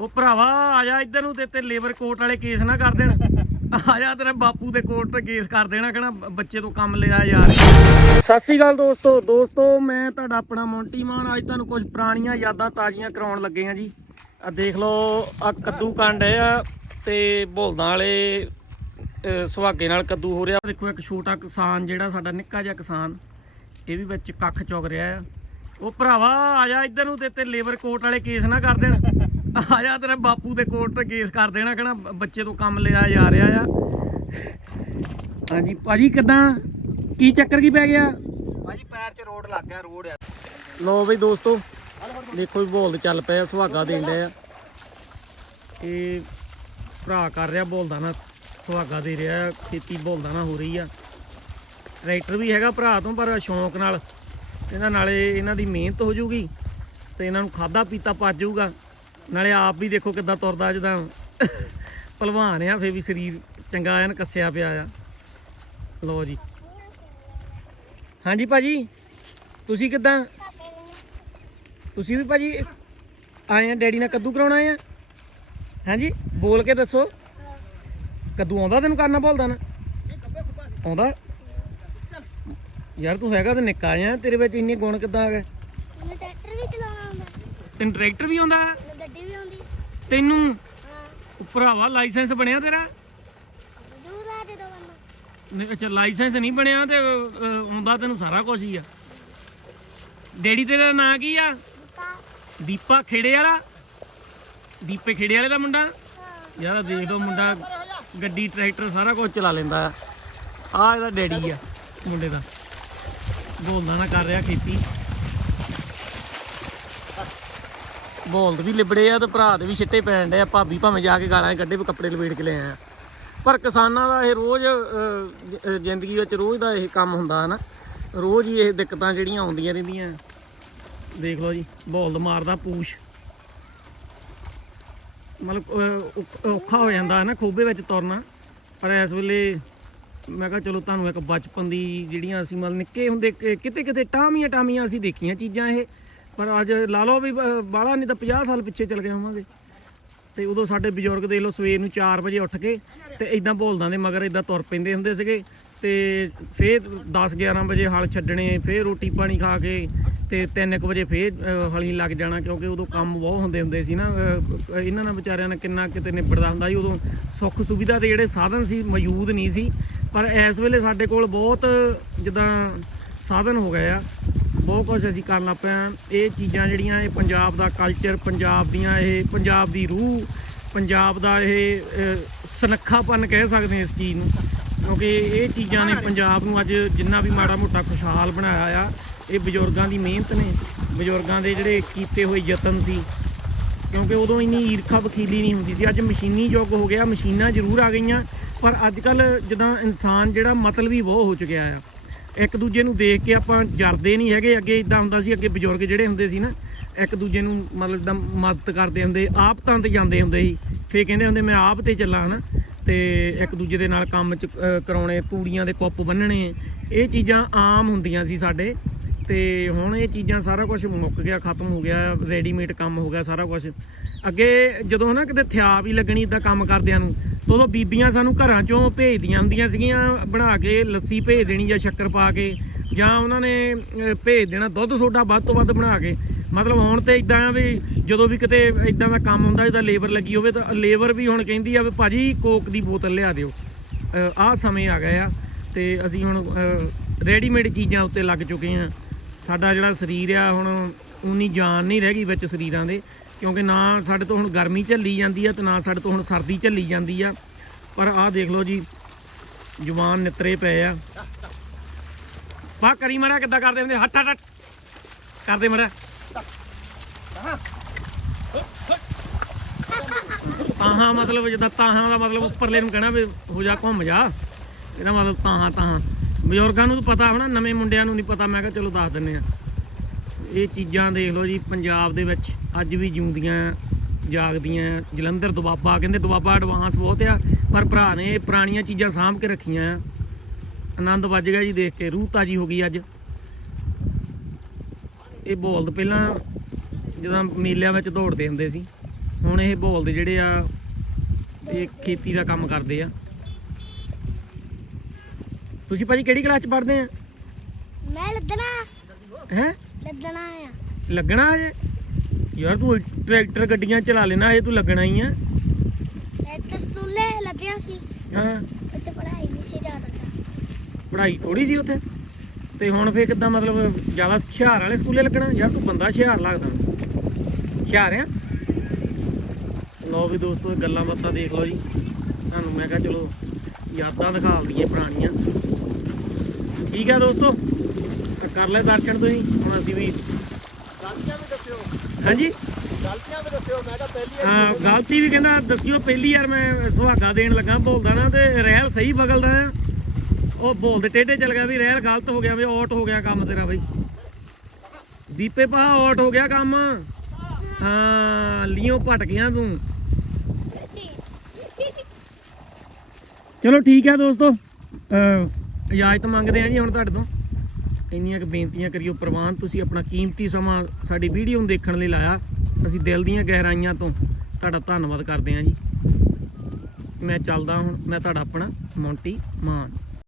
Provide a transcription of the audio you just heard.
ਉਹ ਭਰਾਵਾ, ਆ ਜਾ ਇੱਧਰ ਨੂੰ ਤੇ ਤੇ ਲੇਬਰ ਕੋਰਟ ਵਾਲੇ ਕੇਸ ਨਾ ਕਰ ਦੇਣ। ਆ ਜਾ ਤੇਰੇ ਬਾਪੂ ਦੇ ਕੋਰਟ ਤੇ ਕੇਸ ਕਰ ਦੇਣਾ, ਕਹਣਾ ਬੱਚੇ ਤੋਂ ਕੰਮ ਲਿਆ ਯਾਰ। ਸਤਿ ਸ੍ਰੀ ਅਕਾਲ ਦੋਸਤੋ ਦੋਸਤੋ, ਮੈਂ ਤੁਹਾਡਾ ਆਪਣਾ ਮੌਂਟੀ ਮਾਨ। ਅੱਜ ਤੁਹਾਨੂੰ ਕੁਝ ਪੁਰਾਣੀਆਂ ਯਾਦਾਂ ਤਾਜ਼ੀਆਂ ਕਰਾਉਣ ਲੱਗੇ ਆ ਜੀ। ਆ ਦੇਖ ਲਓ, ਆ ਕੱਦੂ ਕੰਡ ਆ ਤੇ ਭੁੱਲਦਾਂ ਵਾਲੇ ਸੁਹਾਗੇ ਨਾਲ ਕੱਦੂ ਹੋ ਰਿਹਾ। ਦੇਖੋ, ਇੱਕ ਛੋਟਾ ਕਿਸਾਨ ਜਿਹੜਾ ਸਾਡਾ ਨਿੱਕਾ ਜਿਹਾ ਕਿਸਾਨ, ਇਹ ਵੀ ਵਿੱਚ ਕੱਖ ਚੁਗ ਰਿਹਾ ਆ। ਉਹ ਭਰਾਵਾ, ਆ ਜਾ ਇੱਧਰ ਨੂੰ ਤੇ ਤੇ ਲੇਬਰ ਕੋਰਟ ਵਾਲੇ ਕੇਸ ਨਾ ਕਰ ਦੇਣ। ਆ ਜਾ ਤੇਰੇ ਬਾਪੂ ਦੇ ਕੋਰਟ ਤੇ ਕੇਸ ਕਰ ਦੇਣਾ ਕਹਣਾ ਬੱਚੇ ਤੋਂ ਕੰਮ ਲਿਆ ਜਾ ਰਿਹਾ ਆ। ਹਾਂਜੀ ਭਾਜੀ ਕਿਦਾਂ? ਕੀ ਚੱਕਰ ਕੀ ਪੈ ਗਿਆ? ਭਾਜੀ ਪੈਰ 'ਚ ਰੋਡ ਲੱਗ ਗਿਆ ਰੋਡ ਆ। ਲੋ ਬਈ ਦੋਸਤੋ ਦੇਖੋ ਵੀ ਬੋਲਦ ਚੱਲ ਪਿਆ ਸੁਹਾਗਾ ਦੇਣ ਡਿਆ ਆ। ਇਹ ਭਰਾ ਕਰ ਰਿਹਾ ਬੋਲਦਾ ਨਾ ਸੁਹਾਗਾ ਦੇ ਰਿਹਾ ਖੇਤੀ ਬੋਲਦਾ ਨਾ ਹੋ ਰਹੀ ਆ। ਟਰੈਕਟਰ ਵੀ ਹੈਗਾ ਭਰਾ ਤੋਂ ਪਰ ਸ਼ੌਂਕ ਨਾਲ। ਇਹਨਾਂ ਨਾਲੇ ਇਹਨਾਂ ਦੀ ਮਿਹਨਤ ਹੋ ਜੂਗੀ ਤੇ ਇਹਨਾਂ ਨੂੰ ਖਾਦਾ ਪੀਤਾ ਪਚ ਜਾਊਗਾ। ਨਾਲੇ ਆਪ ਵੀ ਦੇਖੋ ਕਿੱਦਾਂ ਤੁਰਦਾ ਜਦਾਂ ਭਲਵਾਨ ਆ ਫੇ ਵੀ ਸਰੀਰ ਚੰਗਾ ਐਨ ਕੱਸਿਆ ਪਿਆ ਆ। ਲੋ ਜੀ। ਹਾਂਜੀ ਭਾਜੀ ਤੁਸੀਂ ਕਿੱਦਾਂ? ਤੁਸੀਂ ਵੀ ਭਾਜੀ ਆਏ ਆ ਡੈਡੀ ਨਾਲ ਕੱਦੂ ਕਰਾਉਣਾ ਆ? ਹਾਂਜੀ ਬੋਲ ਕੇ ਦੱਸੋ। ਕੱਦੂ ਆਉਂਦਾ ਤੈਨੂੰ ਕਰਨਾ ਬੋਲਦਾ ਨਾ? ਆਉਂਦਾ? ਯਾਰ ਤੂੰ ਹੈਗਾ ਤੇ ਨਿੱਕਾ ਆ ਤੇਰੇ ਵਿੱਚ ਇੰਨੇ ਗੁਣ ਕਿੱਦਾਂ ਆ ਗਏ? ਮੈਨੂੰ ਟਰੈਕਟਰ ਵੀ ਚਲਾਉਣਾ ਆਉਂਦਾ ਤੈਨੂੰ ਟਰੈਕਟਰ ਵੀ ਆਉਂਦੀ? ਤੈਨੂੰ ਭਰਾਵਾ ਲਾਇਸੈਂਸ ਬਣਿਆ ਤੇਰਾ? ਦੂਰ ਦੇ ਦੋ ਮੈਨੂੰ ਨਹੀਂ, ਅੱਛਾ ਲਾਇਸੈਂਸ ਨਹੀਂ ਬਣਿਆ ਤੇ ਅਹ, ਆਉਂਦਾ ਤੈਨੂੰ ਸਾਰਾ ਕੁਝ ਹੀ ਆ। ਡੈਡੀ ਤੇਰਾ ਨਾਂ ਕੀ ਆ? ਦੀਪਾ। ਖੇੜੇ ਵਾਲਾ? ਦੀਪੇ ਖੇੜੇ ਵਾਲੇ ਦਾ ਮੁੰਡਾ? ਯਾਰ ਆਹ ਦੇਖ ਲਓ ਮੁੰਡਾ ਗੱਡੀ ਟਰੈਕਟਰ ਸਾਰਾ ਕੁਝ ਚਲਾ ਲੈਂਦਾ। ਆ ਆ ਇਹਦਾ ਡੈਡੀ ਆ ਮੁੰਡੇ ਦਾ। ਬੋਲਦਾ ਨਾ ਕਰ ਰਿਹਾ ਖੇਤੀ। ਬੋਲਦ ਵੀ ਲਿਬੜੇ ਆ ਤੇ ਭਰਾ ਦੇ ਵੀ ਛਿੱਟੇ ਪੈਣ ਡੇ ਆ। ਭਾਬੀ ਭਾਵੇਂ ਜਾ ਕੇ ਗਾਲਾਂ ਕੱਢੇ ਵੀ ਕੱਪੜੇ ਲਵੇੜ ਕੇ ਲੈ ਆਇਆ। ਪਰ ਕਿਸਾਨਾਂ ਦਾ ਇਹ ਰੋਜ਼ ਜ਼ਿੰਦਗੀ ਵਿੱਚ ਰੋਜ਼ ਦਾ ਇਹ ਕੰਮ ਹੁੰਦਾ ਹੈ ਰੋਜ਼ ਹੀ ਇਹ ਦਿੱਕਤਾਂ ਜਿਹੜੀਆਂ ਆਉਂਦੀਆਂ ਰਹਿੰਦੀਆਂ। ਦੇਖ ਲਓ ਜੀ ਬੋਲਦ ਮਾਰਦਾ ਪੂਛ। ਮਤਲਬ ਔਖਾ ਹੋ ਜਾਂਦਾ ਹਨਾ, ਖੋਬੇ ਵਿੱਚ ਤੁਰਨਾ। ਪਰ ਇਸ ਵੇਲੇ ਮੈਂ ਕਿਹਾ ਚਲੋ ਤੁਹਾਨੂੰ ਇੱਕ ਬਚਪਨ ਦੀ ਜਿਹੜੀਆਂ ਅਸੀਂ ਮਤਲਬ ਨਿੱਕੇ ਹੁੰਦੇ ਕਿਤੇ ਕਿਤੇ ਟਾਮੀਆਂ ਟਾਮੀਆਂ ਅਸੀਂ ਦੇਖੀਆਂ ਚੀਜ਼ਾਂ ਇਹ। ਪਰ ਅੱਜ ਲਾ ਲਓ ਵੀ ਬ- ਬਾਹਲਾ ਨਹੀਂ ਤਾਂ 50 ਸਾਲ ਪਿੱਛੇ ਚਲ ਗਏ ਹੋਵਾਂਗੇ। ਤੇ ਉਦੋਂ ਸਾਡੇ ਬਜ਼ੁਰਗ ਦੇਖ ਲਓ ਸਵੇਰ ਨੂੰ 4 ਵਜੇ ਉੱਠ ਕੇ ਤੇ ਇਦਾਂ ਭੋਲਦਾਂ ਦੇ ਮਗਰ ਇਦਾਂ ਤੁਰ ਪੈਂਦੇ ਹੁੰਦੇ ਸੀਗੇ। ਤੇ ਫੇਰ 10 11 ਵਜੇ ਹਲ ਛੱਡਣੇ, ਫੇਰ ਰੋਟੀ ਪਾਣੀ ਖਾ ਕੇ ਤੇ 3 ਵਜੇ ਫੇਰ ਹਲੀ ਲੱਗ ਜਾਣਾ, ਕਿਉਂਕਿ ਉਦੋਂ ਕੰਮ ਬਹੁਤ ਹੁੰਦੇ ਹੁੰਦੇ ਸੀ ਨਾ ਇਹਨਾਂ ਨਾਲ ਵਿਚਾਰਿਆਂ ਨਾਲ ਕਿੰਨਾ ਕਿਤੇ ਨਿਬੜਦਾ ਹੁੰਦਾ ਸੀ। ਉਦੋਂ ਸੁੱਖ ਸੁਵਿਧਾ ਦੇ ਜਿਹੜੇ ਸਾਧਨ ਸੀ, ਮੌਜੂਦ ਨਹੀਂ ਸੀ। ਪਰ ਇਸ ਵੇਲੇ ਸਾਡੇ ਕੋਲ ਬਹੁਤ ਜਿੱਦਾਂ ਸਾਧਨ ਹੋ ਗਏ ਆ। ਬਹੁਤ ਕੁਝ ਅਸੀਂ ਕਰਨ ਲੱਗ ਪਏ ਇਹ ਚੀਜ਼ਾਂ ਜਿਹੜੀਆਂ ਇਹ ਪੰਜਾਬ ਦਾ ਕਲਚਰ ਪੰਜਾਬ ਦੀਆਂ ਇਹ ਪੰਜਾਬ ਦੀ ਰੂਹ ਪੰਜਾਬ ਦਾ ਇਹ ਸੁਨੱਖਾਪਨ ਕਹਿ ਸਕਦੇ ਇਸ ਚੀਜ਼ ਨੂੰ। ਕਿਉਂਕਿ ਇਹ ਚੀਜ਼ਾਂ ਨੇ ਪੰਜਾਬ ਨੂੰ ਅੱਜ ਜਿੰਨਾ ਵੀ ਮਾੜਾ ਮੋਟਾ ਖੁਸ਼ਹਾਲ ਬਣਾਇਆ ਆ ਇਹ ਬਜ਼ੁਰਗਾਂ ਦੀ ਮਿਹਨਤ ਨੇ। ਬਜ਼ੁਰਗਾਂ ਦੇ ਜਿਹੜੇ ਕੀਤੇ ਹੋਏ ਯਤਨ ਸੀ। ਕਿਉਂਕਿ ਉਦੋਂ ਇੰਨੀ ਈਰਖਾ ਵਕੀਲੀ ਨਹੀਂ ਹੁੰਦੀ ਸੀ। ਅੱਜ ਮਸ਼ੀਨੀ ਯੁੱਗ ਹੋ ਗਿਆ ਮਸ਼ੀਨਾਂ ਜ਼ਰੂਰ ਆ ਗਈਆਂ। ਪਰ ਅੱਜ ਕੱਲ ਜਦੋਂ ਇਨਸਾਨ ਜਿਹੜਾ ਮਤਲਬੀ ਬਹੁਤ ਹੋ ਚੁੱਕਿਆ ਆ। ਇੱਕ ਦੂਜੇ ਨੂੰ ਦੇਖ ਕੇ ਆਪਾਂ ਜਰਦੇ ਨਹੀਂ ਹੈਗੇ, ਅੱਗੇ ਇਦਾਂ ਹੁੰਦਾ ਸੀ, ਅੱਗੇ ਬਜ਼ੁਰਗ ਜਿਹੜੇ ਹੁੰਦੇ ਸੀ ਨਾ, ਇੱਕ ਦੂਜੇ ਨੂੰ ਮਤਲਬ ਦਾ ਮਦਦ ਕਰਦੇ ਹੁੰਦੇ, ਆਪ ਤਾਂ ਤੇ ਜਾਂਦੇ ਹੁੰਦੇ ਸੀ। ਫੇਰ ਕਹਿੰਦੇ ਹੁੰਦੇ, ਮੈਂ ਆਪ ਤੇ ਚੱਲਾਂ ਹਨਾ। ਤੇ ਇੱਕ ਦੂਜੇ ਦੇ ਨਾਲ ਕੰਮ ਚ ਕਰਾਉਣੇ, ਤੂੜੀਆਂ ਦੇ ਕੁੱਪ ਬੰਨਣੇ, ਇਹ ਚੀਜ਼ਾਂ ਆਮ ਹੁੰਦੀਆਂ ਸੀ ਸਾਡੇ। ਤੇ ਹੁਣ ਇਹ ਚੀਜ਼ਾਂ ਸਾਰਾ ਕੁਝ ਮੁੱਕ ਗਿਆ, ਖਤਮ ਹੋ ਗਿਆ ਰੈਡੀਮੇਡ ਕੰਮ ਹੋ ਗਿਆ ਸਾਰਾ ਕੁਝ ਅੱਗੇ ਜਦੋਂ ਨਾ ਕਿਤੇ ਥਿਆ ਵੀ ਲੱਗਣੀ ਇਦਾਂ ਕੰਮ ਕਰਦਿਆਂ ਨੂੰ ਉਦੋਂ ਬੀਬੀਆਂ ਸਾਨੂੰ ਘਰਾਂ ਚੋਂ ਭੇਜਦੀਆਂ ਹੁੰਦੀਆਂ ਸੀਗੀਆਂ, ਬਣਾ ਕੇ ਲੱਸੀ ਭੇਜ ਦੇਣੀ ਜਾਂ ਸ਼ੱਕਰ ਪਾ ਕੇ, ਜਾਂ ਉਹਨਾਂ ਨੇ ਭੇਜ ਦੇਣਾ ਦੁੱਧ ਸੋਡਾ ਵੱਧ ਤੋਂ ਵੱਧ ਬਣਾ ਕੇ। ਮਤਲਬ ਹੁਣ ਤੇ ਇਦਾਂ ਆ ਵੀ ਜਦੋਂ ਵੀ ਕਿਤੇ ਇਦਾਂ ਦਾ ਕੰਮ ਹੁੰਦਾ ਜਿਹਦਾ ਲੇਬਰ ਲੱਗੀ ਹੋਵੇ ਤਾਂ ਲੇਬਰ ਵੀ ਹੁਣ ਕਹਿੰਦੀ ਆ ਵੀ ਭਾਜੀ ਕੋਕ ਦੀ ਬੋਤਲ ਲਿਆ ਦਿਓ। ਆਹ ਸਮੇਂ ਆ ਗਿਆ ਆ ਤੇ ਅਸੀਂ ਹੁਣ ਰੈਡੀਮੇਡ ਚੀਜ਼ਾਂ ਉੱਤੇ ਲੱਗ ਚੁੱਕੇ ਆ। ਸਾਡਾ ਜਿਹੜਾ ਸਰੀਰ ਆ, ਹੁਣ ਉਨੀ ਜਾਨ ਨਹੀਂ ਰਹਿ ਗਈ ਵਿੱਚ ਸਰੀਰਾਂ ਦੇ, ਕਿਉਂਕਿ ਨਾ ਸਾਡੇ ਤੋਂ ਹੁਣ ਗਰਮੀ ਝੱਲੀ ਜਾਂਦੀ ਆ ਤੇ ਨਾ ਸਾਡੇ ਤੋਂ ਹੁਣ ਸਰਦੀ ਝੱਲੀ ਜਾਂਦੀ ਆ। ਪਰ ਆਹ ਦੇਖ ਲਓ ਜੀ, ਜਵਾਨ ਨਿਤਰੇ ਪਏ ਆ। ਬਾ ਕਰੀ ਮੜਾ, ਕਿੱਦਾਂ ਕਰਦੇ ਹੁੰਦੇ? ਹੱਟ ਹੱਟ ਹੱਟ। ਕਰਦੇ ਮੜਾ। ਤਾਹਾਂ ਮਤਲਬ, ਜਿੱਦਾਂ ਤਾਹਾਂ ਦਾ ਮਤਲਬ ਉੱਪਰਲੇ ਨੂੰ ਕਹਿਣਾ ਵੀ ਹੋ ਜਾ ਘੁੰਮ ਜਾ। ਇਹਦਾ ਮਤਲਬ ਤਾਹਾਂ ਤਾਹਾਂ। ਬਜ਼ੁਰਗਾਂ ਨੂੰ ਤਾਂ ਪਤਾ ਹੋਣਾ, ਨਵੇਂ ਮੁੰਡਿਆਂ ਨੂੰ ਨਹੀਂ ਪਤਾ। ਮੈਂ ਕਿਹਾ ਚਲੋ ਦੱਸ ਦਿੰਨੇ ਆ। ਇਹ ਚੀਜ਼ਾਂ ਦੇਖ ਲਓ ਜੀ, ਪੰਜਾਬ ਦੇ ਵਿੱਚ ਅੱਜ ਵੀ ਜਿਉਂਦੀਆਂ, ਜਾਗਦੀਆਂ। ਜਲੰਧਰ ਦੁਆਬਾ ਕਹਿੰਦੇ ਦੁਆਬਾ ਐਡਵਾਂਸ ਬਹੁਤ ਆ, ਪਰ ਭਰਾ ਨੇ ਇਹ ਪੁਰਾਣੀਆਂ ਚੀਜ਼ਾਂ ਸਾਂਭ ਕੇ ਰੱਖੀਆਂ। ਆ ਆਨੰਦ ਵੱਜ ਗਿਆ ਜੀ ਦੇਖ ਕੇ, ਰੂਹ ਤਾਜੀ ਹੋ ਗਈ ਅੱਜ। ਇਹ ਬੋਲਦ ਪਹਿਲਾਂ ਜਦੋਂ ਮੇਲਿਆਂ ਵਿੱਚ ਦੌੜਦੇ ਹੁੰਦੇ ਸੀ, ਹੁਣ ਇਹ ਬੋਲ ਜਿਹੜੇ ਆ, ਇਹ ਖੇਤੀ ਦਾ ਕੰਮ ਕਰਦੇ ਆ। ਤੁਸੀਂ ਭਾਜੀ ਕਿਹੜੀ ਕਲਾਸ ਚ ਪੜ੍ਹਦੇ ਆ? ਮੈਂ ਲੱਦਣਾ। ਹੈ? ਲੱਦਣਾ ਆ। ਲੱਗਣਾ ਅਜੇ ਯਾਰ ਤੂੰ ਟਰੈਕਟਰ ਗੱਡੀਆਂ ਚਲਾ ਲੈਣਾ ਇਹ ਤੂੰ ਲੱਗਣਾ ਹੀ ਆ। ਇੱਥੇ ਸਕੂਲੇ ਲੱਗਿਆ ਸੀ। ਹਾਂ। ਉੱਥੇ ਪੜ੍ਹਾਈ ਨਹੀਂ ਸੀ ਜ਼ਿਆਦਾ ਤਾਂ। ਪੜ੍ਹਾਈ ਥੋੜੀ ਸੀ ਉੱਥੇ। ਤੇ ਹੁਣ ਫੇਰ ਕਿੱਦਾਂ ਮਤਲਬ ਜ਼ਿਆਦਾ ਹੁਸ਼ਿਆਰ ਵਾਲੇ ਸਕੂਲੇ ਲੱਗਣਾ? ਯਾਰ ਤੂੰ ਬੰਦਾ ਹੁਸ਼ਿਆਰ ਲੱਗਦਾ। ਹੁਸ਼ਿਆਰ ਆ? ਲਓ ਵੀ ਦੋਸਤੋ ਇਹ ਗੱਲਾਂ ਬਾਤਾਂ ਦੇਖ ਲਓ ਜੀ। ਤੁਹਾਨੂੰ ਮੈਂ ਕਿਹਾ ਚਲੋ ਯਾਦਾਂ ਦਿਖਾ ਦਈਏ ਪੁਰਾਣੀਆਂ। ਠੀਕ ਆ ਦੋਸਤੋ? ਤਾਂ ਕਰ ਲੈ ਦਰਸ਼ਨ ਤੁਸੀਂ ਹੁਣ ਅਸੀਂ ਵੀ ਗਲਤੀਆਂ ਵੀ ਦੱਸਿਓ। ਹਾਂਜੀ? ਗਲਤੀਆਂ ਵੀ ਦੱਸਿਓ ਮੈਂ ਕਿਹਾ ਪਹਿਲੀ ਹਾਂ ਗਲਤੀ ਵੀ ਕਹਿੰਦਾ ਦੱਸਿਓ ਪਹਿਲੀ ਯਾਰ ਮੈਂ ਸੁਹਾਗਾ ਦੇਣ ਲੱਗਾ ਬੋਲਦਾ ਨਾ ਤੇ ਰਹਿਲ ਸਹੀ ਬਗਲਦਾ ਆ। ਉਹ ਬੋਲਦੇ ਟੇਢੇ ਚੱਲ ਗਿਆ ਵੀ ਰਹਿਲ ਗਲਤ ਹੋ ਗਿਆ ਵੀ ਆਊਟ ਹੋ ਗਿਆ ਕੰਮ ਤੇਰਾ ਬਈ। ਦੀਪੇ ਪਾ ਆਊਟ ਹੋ ਗਿਆ ਕੰਮ। ਹਾਂ ਲੀਓ ਭਟ ਗਿਆ ਤੂੰ। ਚਲੋ ਠੀਕ ਹੈ ਦੋਸਤੋ। ਇਜਾਜ਼ਤ ਮੰਗਦੇ ਆ ਜੀ ਹੁਣ ਤੁਹਾਡੇ ਤੋਂ। ਇੰਨੀਆਂ ਕੁ ਬੇਨਤੀਆਂ ਕਰਿਓ ਪ੍ਰਵਾਨ, ਤੁਸੀਂ ਆਪਣਾ ਕੀਮਤੀ ਸਮਾਂ ਸਾਡੀ ਵੀਡੀਓ ਨੂੰ ਦੇਖਣ ਲਈ ਲਾਇਆ। ਅਸੀਂ ਦਿਲ ਦੀਆਂ ਗਹਿਰਾਈਆਂ ਤੋਂ ਤੁਹਾਡਾ ਧੰਨਵਾਦ ਕਰਦੇ ਹਾਂ ਜੀ। ਮੈਂ ਚੱਲਦਾ ਹੁਣ, ਮੈਂ ਤੁਹਾਡਾ ਆਪਣਾ ਮੌਂਟੀ ਮਾਨ।